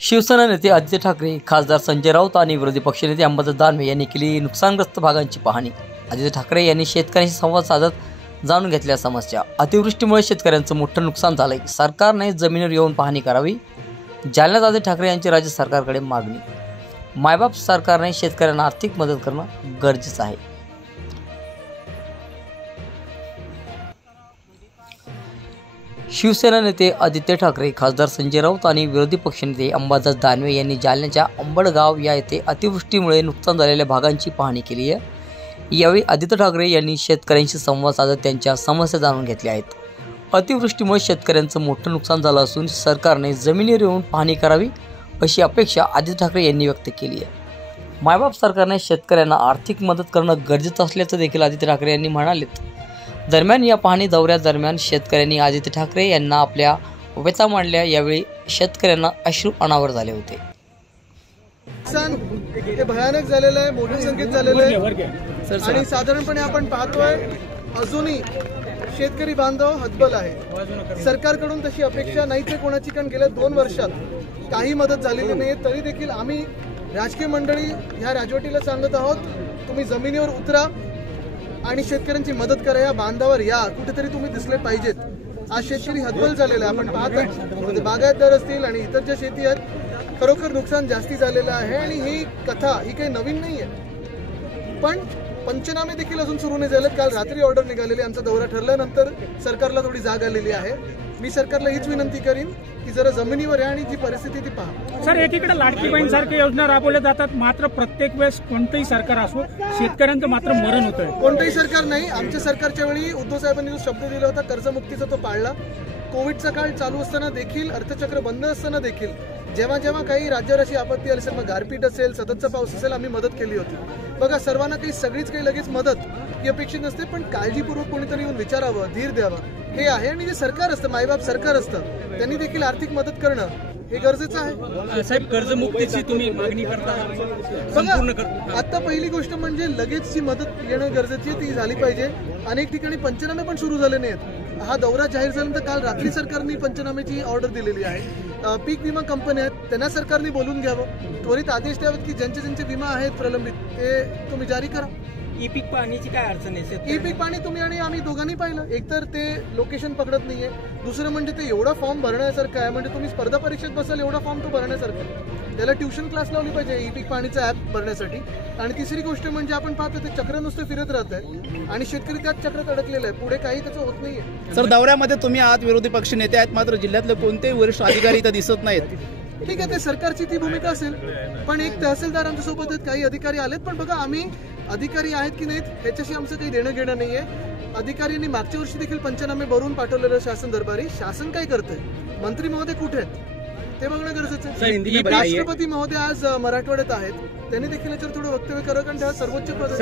शिवसेना नेते आदित्य ठाकरे, खासदार संजय राऊत आणि विरोधी पक्षनेते अंबादास दानवे यांनी केली नुकसानग्रस्त भागांची पाहणी। आदित्य ठाकरे यांनी शेतकऱ्यांशी संवाद साधत जाणून घेतल्या समस्या। अतिवृष्टीमुळे शेतकऱ्यांचं मोठं नुकसान झालंय, सरकारने जमिनीवर येऊन पाहणी करावी। जालन्यात आदित्य ठाकरे यांची राज्य सरकारकडे मागणी। मायबाप सरकारने शेतकऱ्यांना आर्थिक मदत करणं गरजेचं आहे। शिवसेना नेते आदित्य ठाकरे, खासदार संजय राऊत आणि विरोधी पक्षनेते अंबादास दानवे यांनी जालन्याच्या अंबडगाव या येथे अतिवृष्टीमुळे नुकसान झालेल्या भागांची पाहणी केली आहे। यावेळी आदित्य ठाकरे यांनी शेतकऱ्यांशी संवाद साधत त्यांच्या समस्या जाणून घेतल्या आहेत। अतिवृष्टीमुळे शेतकऱ्यांचं मोठं नुकसान झालं असून सरकारने जमिनीवर येऊन पाहणी करावी अशी अपेक्षा आदित्य ठाकरे यांनी व्यक्त केली आहे। मायबाप सरकारने शेतकऱ्यांना आर्थिक मदत करणं गरजेचं असल्याचं देखील आदित्य ठाकरे यांनी म्हणालेत। दरम्यान या पाहणी दौऱ्यादरम्यान शेतकऱ्यांनी आदित्य ठाकरे यांना आपल्या व्यथा मांडल्या। यावेळी शेतकऱ्यांना अश्रू अनावर झाले होते। नुकसान हे भयानक झालेलं आहे, मोठ्या संख्येत झालेलं आहे आणि साधारणपणे आपण पाहतोय अजूनही शेतकरी बांधव हतबल आहे। सरकारकडून तशी अपेक्षा नाही ते कोणाची, कारण गेल्या 2 वर्षात काही मदत झालेली नाही। तरी देखील आम्ही राजकीय मंडळी ह्या राजवटीला सांगत आहोत, तुम्ही जमिनीवर उतरा आणि शेतकऱ्यांची मदत करा, या बांधावर या, कुठेतरी तुम्ही दिसले पाहिजेत। आज शेतकरी हतबल झालेला आहे। आपण पाहतो बागायतदार असतील आणि इतर ज्या शेती आहेत, खरोखर नुकसान जास्ती झालेलं आहे आणि ही कथा ही काही नवीन नाही आहे, पण पंचनामे देखील अजून सुरू नाही झाले। काल रात्री ऑर्डर निघालेली, आमचा दौरा ठरल्यानंतर सरकारला थोडी जाग आलेली आहे। मी सरकारला हीच विनंती करीन की जरा जमिनीवर या आणि जी परिस्थिती ती पहा। सर, एकीकडे लाडकी बहीण सारख्या योजना राबवल्या जातात, मात्र प्रत्येक वेळेस कोणतंही सरकार असो शेतकऱ्यांचं मात्र मरण होतंय। कोणतंही सरकार नाही, आमच्या सरकारच्या वेळी उद्धव साहेबांनी जो शब्द दिला होता कर्जमुक्तीचा तो पाळला। कोविडचा काळ चालू असताना देखील, अर्थचक्र बंद असताना देखील जेव्हा जेव्हा काही राज्यावर अशी आपत्ती आली असेल, मग गारपीट असेल, सततचा पाऊस असेल, आम्ही मदत केली होती। बघा, सर्वांना काही सगळीच काही लगेच मदत ही अपेक्षित नसते, पण काळजीपूर्वक कोणीतरी येऊन विचारावं, धीर द्यावा हे आहे। आणि जे सरकार असतं, मायबाप सरकार असतं, त्यांनी देखील आर्थिक मदत करणं हे गरजेचं आहे। साहेब, कर्जमुक्तीची तुम्ही मागणी करता? बघा, आता पहिली गोष्ट म्हणजे लगेचची मदत येणं गरजेची आहे, ती झाली पाहिजे। अनेक ठिकाणी पंचनामे पण सुरू झाले नाहीत। हा दौरा जाहीर झाल्यानंतर काल रात्री सरकारने पंचनामेची ऑर्डर दिलेली आहे। पीक विमा कंपन्या आहेत, त्यांना सरकारने बोलून घ्यावं, त्वरित आदेश द्यावेत की ज्यांचे ज्यांचे विमा आहेत प्रलंबित ते तुम्ही जारी करा। ई पीक पाहणीची काय अडचण आहे? ई पीक पाहणी तुम्ही आणि आम्ही दोघांनी पाहिलं, एकतर ते लोकेशन पकडत नाहीये, दुसरं म्हणजे ते एवढा फॉर्म भरण्यासारखं आहे, म्हणजे तुम्ही स्पर्धा परीक्षेत बसाल एवढा फॉर्म तो भरण्यासारखं, त्याला ट्युशन क्लास लावली पाहिजे ई पीक पाहणीचा ऍप भरण्यासाठी। आणि तिसरी गोष्ट म्हणजे आपण पाहतो ते चक्र नुसतं फिरत राहत आहे आणि शेतकरी त्याच चक्रात अडकलेला आहे, पुढे काही त्याचं होत नाहीये। सर, दौऱ्यामध्ये तुम्ही आहात, विरोधी पक्ष नेते आहेत, मात्र जिल्ह्यातले कोणतेही वरिष्ठ अधिकारी इथं दिसत नाहीत। ठीक आहे, ते सरकारची ती भूमिका असेल, पण एक तहसीलदार आमच्या सोबत आहेत, काही अधिकारी आलेत, पण बघा आम्ही अधिकारी आहेत की नाहीत ह्याच्याशी आमचं काही देणं घेणं नाहीये। अधिकाऱ्यांनी मागच्या वर्षी देखील पंचनामे भरून पाठवलेलं शासन दरबारी, शासन काय करतंय, मंत्री महोदय कुठे आहेत ते बघणं गरजेचं आहे। राष्ट्रपती महोदय आज मराठवाड्यात आहेत, त्यांनी देखील याच्यावर थोडं वक्तव्य करावं, कारण त्या सर्वोच्च पद